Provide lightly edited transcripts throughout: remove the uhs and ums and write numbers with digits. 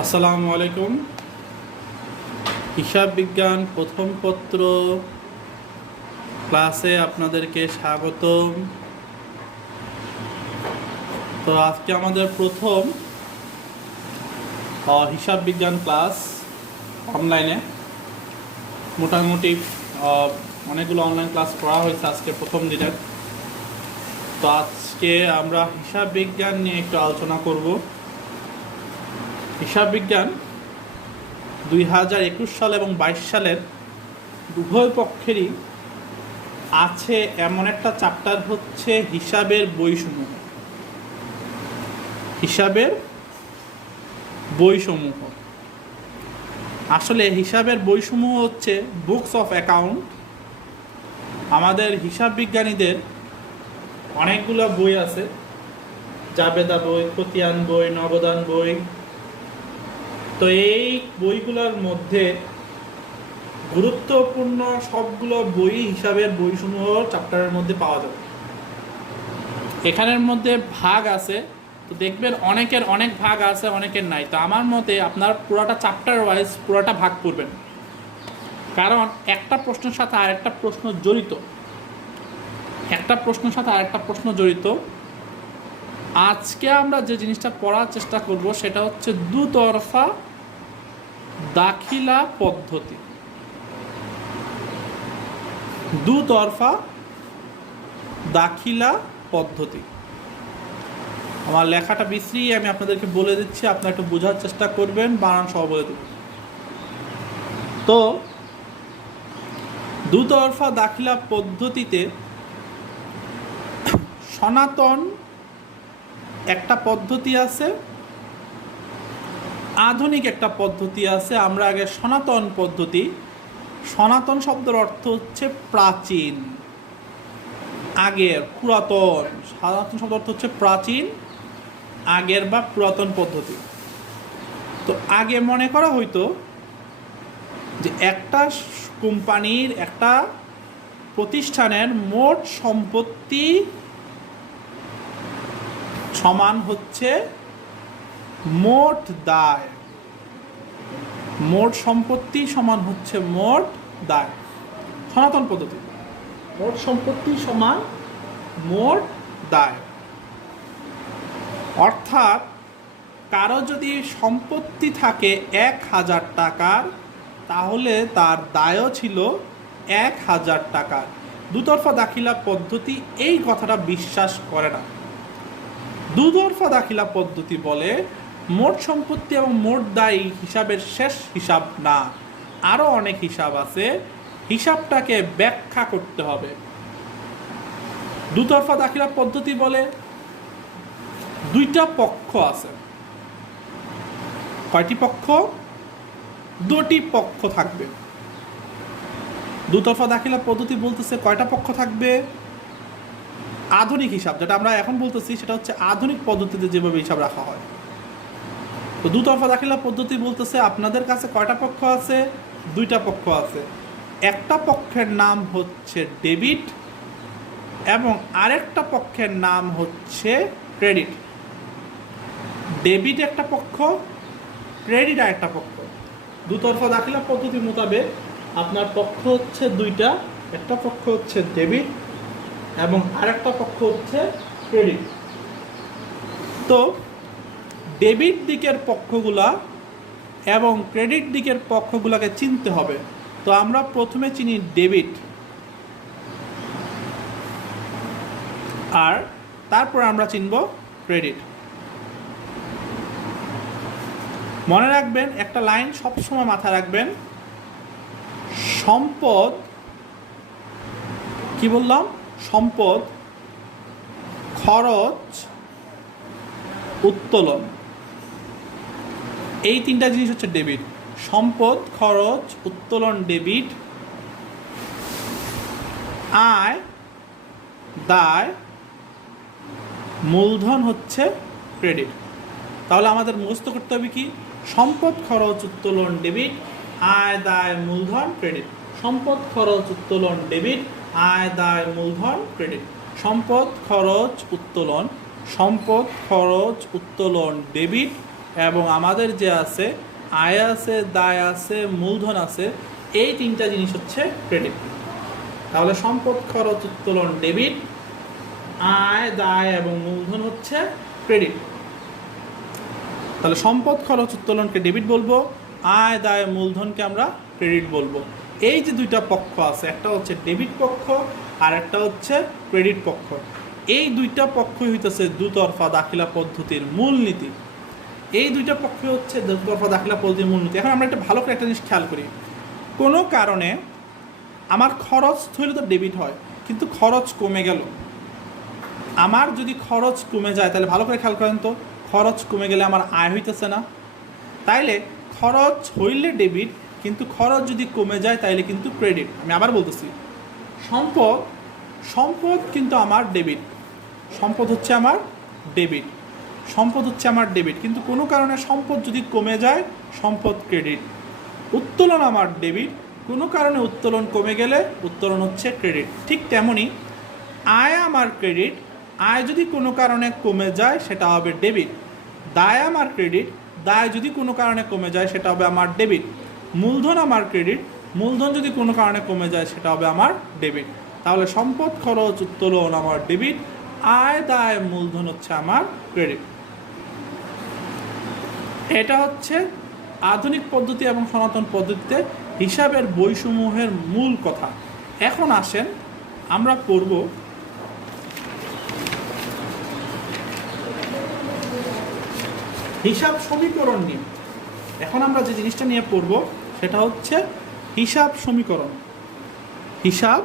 আসসালামু আলাইকুম। হিসাব বিজ্ঞান প্রথম পত্র ক্লাসে আপনাদেরকে স্বাগতম। তো আজকে আমাদের প্রথম হিসাব বিজ্ঞান ক্লাস অনলাইনে। মোটামুটি অনেকগুলো অনলাইন ক্লাস করা হয়েছে আজকে প্রথম দিনের। তো আজকে আমরা হিসাব বিজ্ঞান নিয়ে একটু আলোচনা করব। হিসাব বিজ্ঞান 2021 সাল এবং 22 সালের উভয় পক্ষেরই আছে এমন একটা চ্যাপ্টার হচ্ছে হিসাবের বইসমূহ। হিসাবের বইসমূহ আসলে হিসাবের বইসমূহ হচ্ছে বুকস অফ অ্যাকাউন্ট। আমাদের হিসাব বিজ্ঞানীদের অনেকগুলো বই আছে, জাবেদা বই, খতিয়ান বই, নবদান বই। তো এই বইগুলোর মধ্যে গুরুত্বপূর্ণ সবগুলো বই হিসাবের বইসমূহ চ্যাপ্টারের মধ্যে পাওয়া যাবে। এখানের মধ্যে ভাগ আছে, তো দেখবেন অনেকের অনেক ভাগ আছে, অনেকের নাই। তো আমার মতে আপনার পুরোটা চ্যাপ্টার ওয়াইজ পুরোটা ভাগ করবেন, কারণ একটা প্রশ্নের সাথে আরেকটা প্রশ্ন জড়িত। আজকে আমরা যে জিনিসটা পড়ার চেষ্টা করব সেটা হচ্ছে দুতরফা দাখিলা পদ্ধতি। দুতরফা দাখিলা পদ্ধতি। আমার লেখাটা বিশ্রী, আমি আপনাদেরকে বলে দিচ্ছি, আপনারা একটু বোঝার চেষ্টা করবেন, বানান সহ বলে দেব। তো দুতরফা দাখিলা পদ্ধতিতে সনাতন একটা পদ্ধতি আছে, আধুনিক একটা পদ্ধতি আছে। আমরা আগে সনাতন পদ্ধতি। সনাতন শব্দের অর্থ হচ্ছে প্রাচীন, আগের, পুরাতন। সনাতন শব্দের অর্থ হচ্ছে প্রাচীন, আগের বা পুরাতন পদ্ধতি। তো আগে মনে করা হইতো যে একটা কোম্পানির, একটা প্রতিষ্ঠানের মোট সম্পত্তি সমান হচ্ছে মোট দায়। মোট সম্পত্তি সমান হচ্ছে মোট দায়। সনাতন পদ্ধতি মোট সম্পত্তি সমান মোট দায়। অর্থাৎ কারো যদি সম্পত্তি থাকে 1000 টাকার, তাহলে তার দায়ও ছিল 1000 টাকার। দুতরফা দাখিলা পদ্ধতি এই কথাটা বিশ্বাস করে না। দুতরফা দাখিলা পদ্ধতি বলে মোট সম্পত্তি এবং মোট দায় হিসাবের শেষ হিসাব না, আরও অনেক হিসাব আছে, হিসাবটাকে ব্যাখ্যা করতে হবে। দুতরফা দাখিলা পদ্ধতি বলে দুইটা পক্ষ আছে। কয়টি পক্ষ? দুটি পক্ষ থাকবে। দুতরফা দাখিলা পদ্ধতি বলতেছে কয়টা পক্ষ থাকবে? আধুনিক হিসাব, যেটা আমরা এখন বলতেছি, সেটা হচ্ছে আধুনিক পদ্ধতিতে যেভাবে হিসাব রাখা হয়। তো দুতরফা দাখিলা পদ্ধতি বলতেছে আপনাদের কাছে কয়টা পক্ষ আছে? দুইটা পক্ষ আছে। একটা পক্ষের নাম হচ্ছে ডেবিট এবং আরেকটা পক্ষের নাম হচ্ছে ক্রেডিট। ডেবিট একটা পক্ষ, ক্রেডিট আরেকটা পক্ষ। দুতরফা দাখিলা পদ্ধতি মোতাবেক আপনার পক্ষ হচ্ছে দুইটা, একটা পক্ষ হচ্ছে ডেবিট এবং আরেকটা পক্ষ হচ্ছে ক্রেডিট। তো ডেবিট দিকের পক্ষগুলা এবং ক্রেডিট দিকের পক্ষগুলাকে চিনতে হবে। তো আমরা প্রথমে চিনি ডেবিট, আর তারপর আমরা চিনব ক্রেডিট। মনে রাখবেন, একটা লাইন সবসময় মাথায় রাখবেন, সম্পদ, কি বললাম? সম্পদ, খরচ, উত্তোলন, এই তিনটা জিনিস হচ্ছে ডেবিট। সম্পদ, খরচ, উত্তোলন ডেবিট, আয়, দায়, মূলধন হচ্ছে ক্রেডিট। তাহলে আমাদের মুখস্থ করতে হবে কি? সম্পদ, খরচ, উত্তোলন ডেবিট, আয়, দায়, মূলধন ক্রেডিট। সম্পদ, খরচ, উত্তোলন ডেবিট, আয়, দায়, মূলধন ক্রেডিট। সম্পদ, খরচ, উত্তোলন, সম্পদ, খরচ, উত্তোলন ডেবিট, এবং আমাদের যে আছে আয় আছে, দায় আছে, মূলধন আছে, এই তিনটা জিনিস হচ্ছে ক্রেডিট। তাহলে সম্পদ, খরচ, উত্তোলন ডেবিট, আয়, দায় এবং মূলধন হচ্ছে ক্রেডিট। তাহলে সম্পদ, খরচ, উত্তোলনকে ডেবিট বলবো, আয়, দায়, মূলধনকে আমরা ক্রেডিট বলবো। এই যে দুইটা পক্ষ আছে, একটা হচ্ছে ডেবিট পক্ষ আর একটা হচ্ছে ক্রেডিট পক্ষ। এই দুইটা পক্ষই হইতেছে দুতরফা দাখিলা পদ্ধতির মূলনীতি। এই দুইটা পক্ষ হচ্ছে দুতরফা দাখিলা পদ্ধতির মূলনীতি। এখন আমরা একটা ভালো করে একটা জিনিস খেয়াল করি। কোনো কারণে আমার খরচ হইলে তো ডেবিট হয়, কিন্তু খরচ কমে গেল। আমার যদি খরচ কমে যায়, তাহলে ভালো করে খেয়াল করেন তো, খরচ কমে গেলে আমার আয় হইতেছে না। তাইলে খরচ হইলে ডেবিট, কিন্তু খরচ যদি কমে যায় তাইলে কিন্তু ক্রেডিট। আমি আবার বলতেছি, সম্পদ কিন্তু আমার ডেবিট, সম্পদ হচ্ছে আমার ডেবিট, সম্পদ হচ্ছে আমার ডেবিট, কিন্তু কোনো কারণে সম্পদ যদি কমে যায় সম্পদ ক্রেডিট। উত্তোলন আমার ডেবিট, কোনো কারণে উত্তোলন কমে গেলে উত্তোলন হচ্ছে ক্রেডিট। ঠিক তেমনই আয় আমার ক্রেডিট, আয় যদি কোনো কারণে কমে যায় সেটা হবে ডেবিট। দায় আমার ক্রেডিট, দায় যদি কোনো কারণে কমে যায় সেটা হবে আমার ডেবিট। মূলধন আমার ক্রেডিট, মূলধন যদি কোনো কারণে কমে যায় সেটা হবে আমার ডেবিট। তাহলে সম্পদ, খরচ, উত্তোলন আমার ডেবিট, আয়, দায়, মূলধন হচ্ছে আমার ক্রেডিট। এটা হচ্ছে আধুনিক পদ্ধতি এবং সনাতন পদ্ধতিতে হিসাবের বইসমূহের মূল কথা। এখন আসেন আমরা পড়ব হিসাব সমীকরণ নিয়ে। এখন আমরা যে জিনিসটা নিয়ে পড়ব সেটা হচ্ছে হিসাব সমীকরণ। হিসাব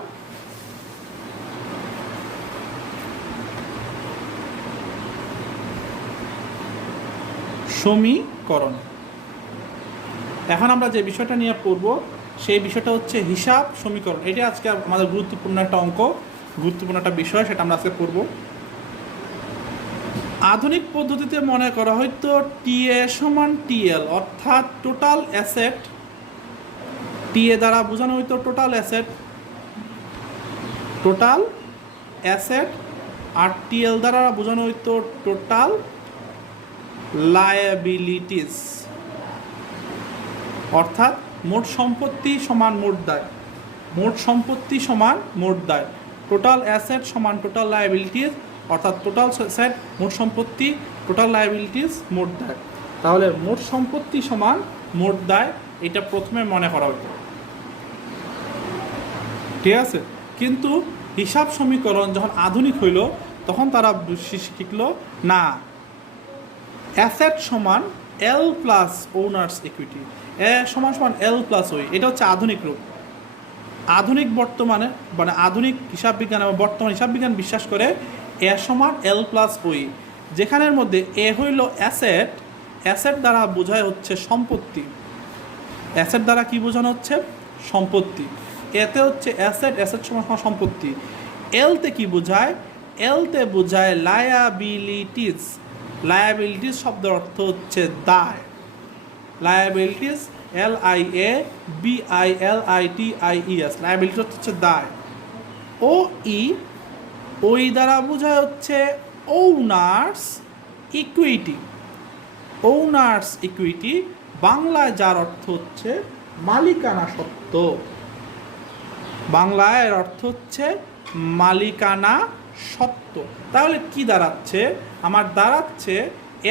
সমীকরণ। এখন আমরা যে বিষয়টা নিয়ে পড়ব সেই বিষয়টা হচ্ছে হিসাব সমীকরণ। এটা আজকে আমাদের গুরুত্বপূর্ণ একটা অঙ্ক, গুরুত্বপূর্ণ একটা বিষয়, সেটা আমরা আজকে পড়ব। আধুনিক পদ্ধতিতে মনে করা হয়তো টিএ সমান টিএল, অর্থাৎ টোটাল অ্যাসেট। টিএ দ্বারা বোঝানো হইতো টোটাল অ্যাসেট, টোটাল অ্যাসেট, আর টিএল দ্বারা বোঝানো হইতো টোটাল লায়াবিলিটিস, অর্থাৎ মোট সম্পত্তি সমান মোট দায়, মোট সম্পত্তি সমান মোট দায়। টোটাল অ্যাসেট সমান টোটাল লায়াবিলিটিস, অর্থাৎ টোটাল অ্যাসেট মোট সম্পত্তি, টোটাল লায়াবিলিটিস মোট দায়। তাহলে মোট সম্পত্তি সমান মোট দায়, এটা প্রথমে মনে করা হতো, ঠিক আছে। কিন্তু হিসাব সমীকরণ যখন আধুনিক হইল তখন তারা শিখল না, অ্যাসেট সমান এল প্লাস ওনার্স ইকুইটি, এ সমান সমান এল প্লাস ওই। এটা হচ্ছে আধুনিক রূপ। আধুনিক বর্তমানে মানে আধুনিক হিসাব বিজ্ঞান এবং বর্তমান হিসাব বিজ্ঞান বিশ্বাস করে এ সমান এল প্লাস ওই, যেখানের মধ্যে এ হইল অ্যাসেট, অ্যাসেট দ্বারা বোঝায় হচ্ছে সম্পত্তি, অ্যাসেট দ্বারা কি বোঝানো হচ্ছে সম্পত্তি। এতে হচ্ছে অ্যাসেট, অ্যাসেট সমান সমান সম্পত্তি। এলতে কি বোঝায়, এলতে বোঝায় লায়াবিলিটিস, লায়াবিলিটিস শব্দের অর্থ হচ্ছে দায়, লায়াবিলিটিস LIABILITIES, লায়াবিলিটিস হচ্ছে দায়। ও ই, ওই দ্বারা বোঝায় হচ্ছে ওনার্স ইকুইটি, ওনার্স ইকুইটি, বাংলায় যার অর্থ হচ্ছে মালিকানা সত্ত্ব, বাংলায় এর অর্থ হচ্ছে মালিকানা সত্ত্ব। তাহলে কি দাঁড়াচ্ছে, আমার দাঁড়াচ্ছে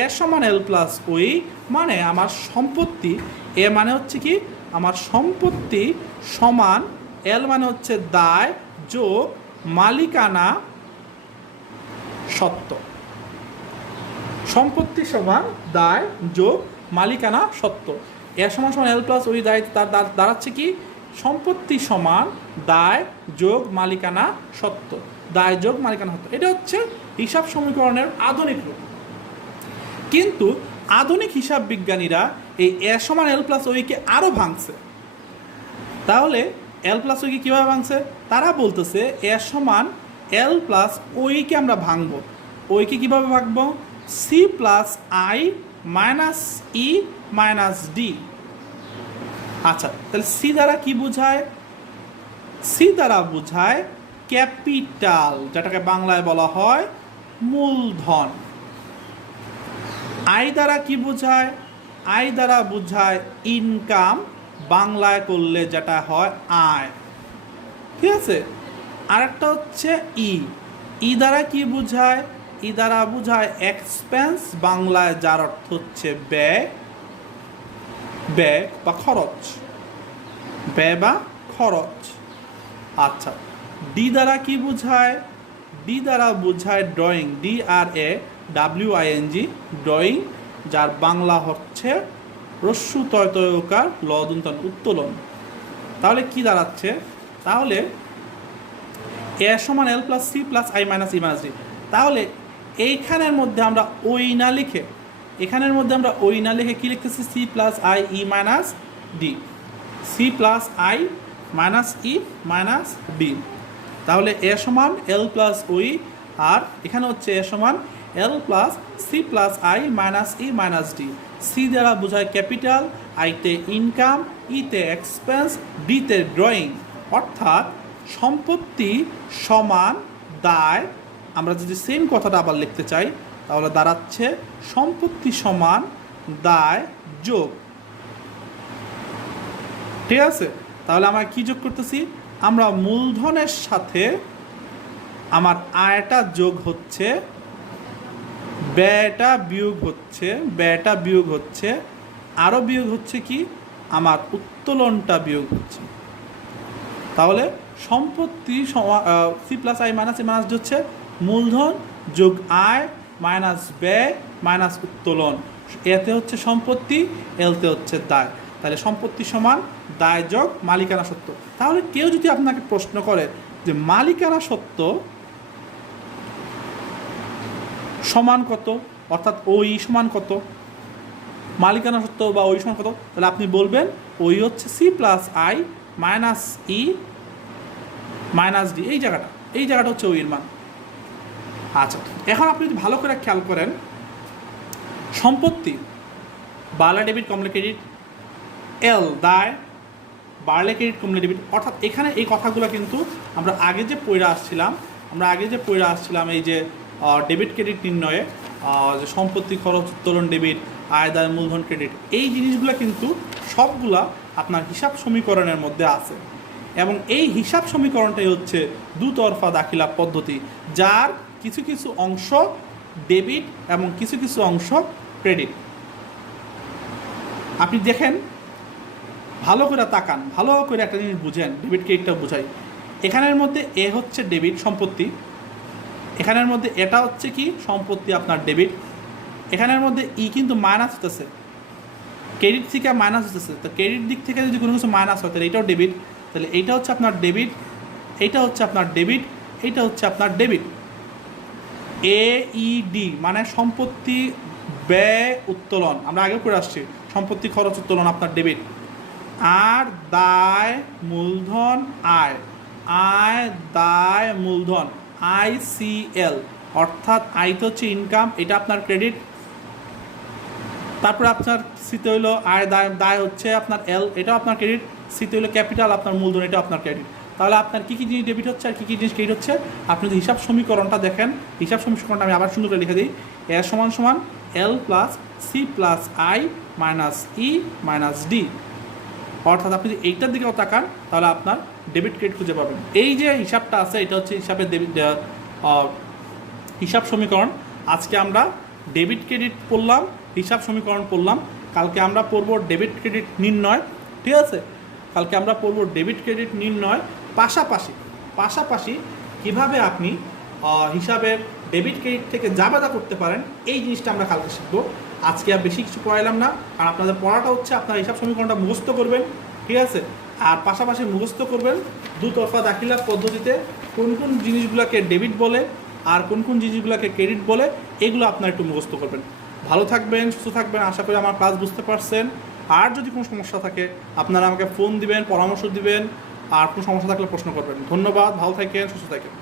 এ সমান এল প্লাস ওই, মানে আমার সম্পত্তি, এ মানে হচ্ছে কি আমার সম্পত্তি সমান এল মানে হচ্ছে দায় যোগ মালিকানা সত্ত্ব, সম্পত্তি সমান দায় যোগ মালিকানা সত্ত্ব। এর সমান সমান এল প্লাস ওই দায়, তার দাঁড়াচ্ছে কি সম্পত্তি সমান দায় যোগ মালিকানা সত্ত্ব, দায় যোগ মালিকানা সত্ত্ব। এটা হচ্ছে হিসাব সমীকরণের আধুনিক রূপ। কিন্তু আধুনিক হিসাব বিজ্ঞানীরা এই এ সমান এল প্লাস ওইকে আরও ভাঙছে। তাহলে এল প্লাস ওইকে কীভাবে ভাঙছে, তারা বলতেছে এ সমান এল প্লাস ওইকে আমরা ভাঙব। ওইকে কীভাবে ভাঙব, C plus I minus E minus D. আচ্ছা, তাহলে সি দ্বারা কি বোঝায়, সি দ্বারা বোঝায় ক্যাপিটাল, যেটাকে বাংলায় বলা হয় মূলধন। আয় দ্বারা কি বোঝায়? আয় দ্বারা বোঝায় ইনকাম, বাংলায় করলে যেটা হয় আয়। ঠিক আছে, আরেকটা হচ্ছে ই দ্বারা কি বোঝায়? ই দ্বারা বোঝায় এক্সপেন্স, বাংলায় যার অর্থ হচ্ছে ব্যয়, ব্যয় বা খরচ, ব্যয় বা খরচ। আচ্ছা, ডি দ্বারা কি বোঝায়? ডি দ্বারা বোঝায় ড্রয়িং, DRAWING, ড্রয়িং, যার বাংলা হচ্ছে রস্যু তয় তয়কার লদন্তন উত্তোলন। তাহলে কি দাঁড়াচ্ছে? তাহলে এ সমান L plus C plus I minus E minus D. তাহলে এইখানের মধ্যে আমরা ওই না লিখে, এখানের মধ্যে আমরা ওই না লিখে কী লিখতেছি? C plus I E minus D, C plus I minus E minus D. তাহলে এ সমান এল প্লাস ওই, আর এখানে হচ্ছে এ সমান L plus C plus I minus E minus D. C দ্বারা বোঝায় ক্যাপিটাল, আইতে ইনকাম, ইতে এক্সপেন্স, ডিতে ড্রয়িং। অর্থাৎ সম্পত্তি সমান দায়। আমরা যদি সেম কথাটা আবার লিখতে চাই তাহলে দাঁড়াচ্ছে সম্পত্তি সমান দায় যোগ। ঠিক আছে, তাহলে আমরা কি যোগ করতেছি? আমরা মূলধনের সাথে আমার আয়টা যোগ হচ্ছে, ব্যয়টা বিয়োগ হচ্ছে, ব্যয়টা বিয়োগ হচ্ছে, আরও বিয়োগ হচ্ছে কি? আমার উত্তোলনটা বিয়োগ হচ্ছে। তাহলে সম্পত্তি C plus I minus E minus হচ্ছে মূলধন যোগ আয় মাইনাস ব্যয় মাইনাস উত্তোলন। এতে হচ্ছে সম্পত্তি, এলতে হচ্ছে দায়। তাহলে সম্পত্তি সমান দায় যোগ মালিকানা সত্ত্ব। তাহলে কেউ যদি আপনাকে প্রশ্ন করে যে মালিকানা সত্ত্ব সমান কত, অর্থাৎ ওই সমান কত, মালিকানা সত্ত্ব বা ওই সমান কত, তাহলে আপনি বলবেন ওই হচ্ছে C plus I minus E minus D. এই জায়গাটা হচ্ছে ওই এর মান। আচ্ছা, এখন আপনি যদি ভালো করে খেয়াল করেন, সম্পত্তি বাড়লে ডেবিট কমলে ক্রেডিট, এল দায় বাড়লে ক্রেডিট কমলে ডেবিট। অর্থাৎ এখানে এই কথাগুলো কিন্তু আমরা আগে যে পড়ে আসছিলাম এই যে ডেবিট ক্রেডিট নির্ণয়ে, যে সম্পত্তি খরচ উত্তোলন ডেবিট, আয় দায় মূলধন ক্রেডিট, এই জিনিসগুলো কিন্তু সবগুলা আপনার হিসাব সমীকরণের মধ্যে আছে। এবং এই হিসাব সমীকরণটাই হচ্ছে দুতরফা দাখিলা পদ্ধতি, যার কিছু কিছু অংশ ডেবিট এবং কিছু কিছু অংশ ক্রেডিট। আপনি দেখেন, ভালো করে তাকান, ভালো করে একটা জিনিস বুঝেন, ডেবিট ক্রেডিটটা বুঝাই। এখানের মধ্যে এ হচ্ছে ডেবিট সম্পত্তি, এখানের মধ্যে এটা হচ্ছে কি সম্পত্তি আপনার ডেবিট, এখানের মধ্যে ই কিন্তু মাইনাস হতেছে, ক্রেডিট থেকে মাইনাস হতেছে। তো ক্রেডিট দিক থেকে যদি কোনো কিছু মাইনাস হয় তাহলে এটাও ডেবিট, তাহলে এইটা হচ্ছে আপনার ডেবিট, এইটা হচ্ছে আপনার ডেবিট, এইটা হচ্ছে আপনার ডেবিট। AED মানে সম্পত্তি ব্যয় উত্তোলন, আমরা আগেও করে আসছি, সম্পত্তি খরচ উত্তোলন আপনার ডেবিট। আর দায় মূলধন আয়, আয় দায় মূলধন ICL, অর্থাৎ আয় তো হচ্ছে ইনকাম, এটা আপনার ক্রেডিট। তারপরে আপনার সিতে হইলো আয় দায় হচ্ছে আপনার এল, এটাও আপনার ক্রেডিট। সিতে হইলো ক্যাপিটাল আপনার মূলধন, এটাও আপনার ক্রেডিট। তাহলে আপনার কী কী জিনিস ডেবিট হচ্ছে আর কী কী জিনিস ক্রেডিট হচ্ছে, আপনি যদি হিসাব সমীকরণটা দেখেন, হিসাব সমীকরণটা আমি আবার সুন্দর করে লিখে দিই, এ সমান সমান L plus C plus I minus E minus D. অর্থাৎ আপনি যদি এইটার দিকেও তাকান তাহলে আপনার ডেবিট ক্রেডিট খুঁজে পাবেন। এই যে হিসাবটা আছে এটা হচ্ছে হিসাবের হিসাব সমীকরণ। আজকে আমরা ডেবিট ক্রেডিট পড়লাম, হিসাব সমীকরণ পড়লাম। কালকে আমরা পড়ব ডেবিট ক্রেডিট নির্ণয়। ঠিক আছে, কালকে আমরা পড়ব ডেবিট ক্রেডিট নির্ণয়, পাশাপাশি কীভাবে আপনি হিসাবের ডেবিট ক্রেডিট থেকে যা বাধা করতে পারেন, এই জিনিসটা আমরা কালকে শিখবো। আজকে আর বেশি কিছু পড়াইলাম না, কারণ আপনাদের পড়াটা হচ্ছে আপনার হিসাব সমীকরণটা মুখস্থ করবেন। ঠিক আছে, আর পাশাপাশি মুখস্থ করবেন দুতরফা দাখিলা পদ্ধতিতে কোন কোন জিনিসগুলোকে ডেবিট বলে আর কোন কোন জিনিসগুলোকে ক্রেডিট বলে, এগুলো আপনার একটু মুখস্থ করবেন। ভালো থাকবেন, সুস্থ থাকবেন, আশা করি আমার ক্লাস বুঝতে পারছেন। আর যদি কোনো সমস্যা থাকে আপনারা আমাকে ফোন দিবেন, পরামর্শ দিবেন, আর কোনো সমস্যা থাকলে প্রশ্ন করবেন। ধন্যবাদ, ভালো থাকেন, সুস্থ থাকেন।